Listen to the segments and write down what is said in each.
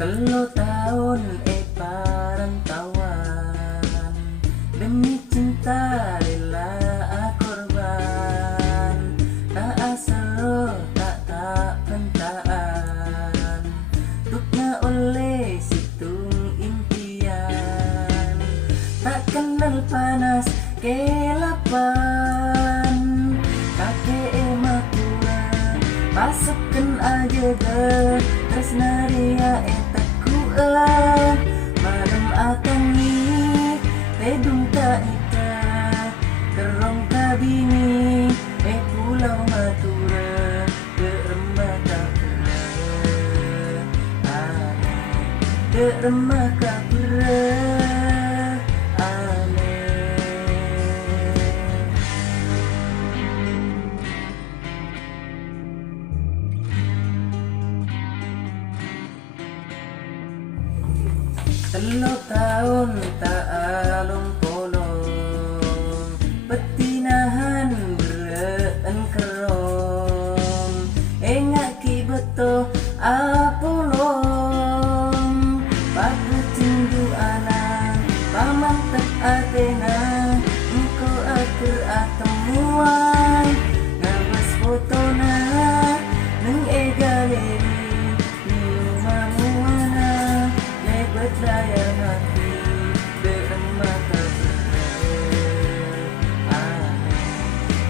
Telu tahun perantauan, demi cinta rela korban. Tak asal tak pentaan, tuknya oleh situng impian. Tak kenal panas kelapan, kakek emakura pasukan aja deh. Tresnaria malam akan ni pedung tak ita kerong kabini pulau Matura ke remah kapura ke remah kapura Telu tahun tak alung polong, petinahan bereen kerong. Engak ki beto apolong, padu tindu anak, paman tak atena, engkau atur atemuan. Ngawas foto na, neng galeri, layar hati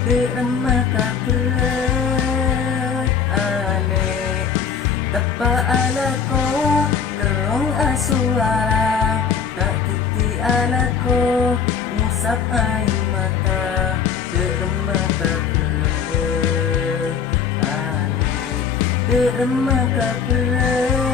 beremah kapura aneh tepa alako kerong asuara tak titi alako musap air mata beremah kapura aneh beremah kapura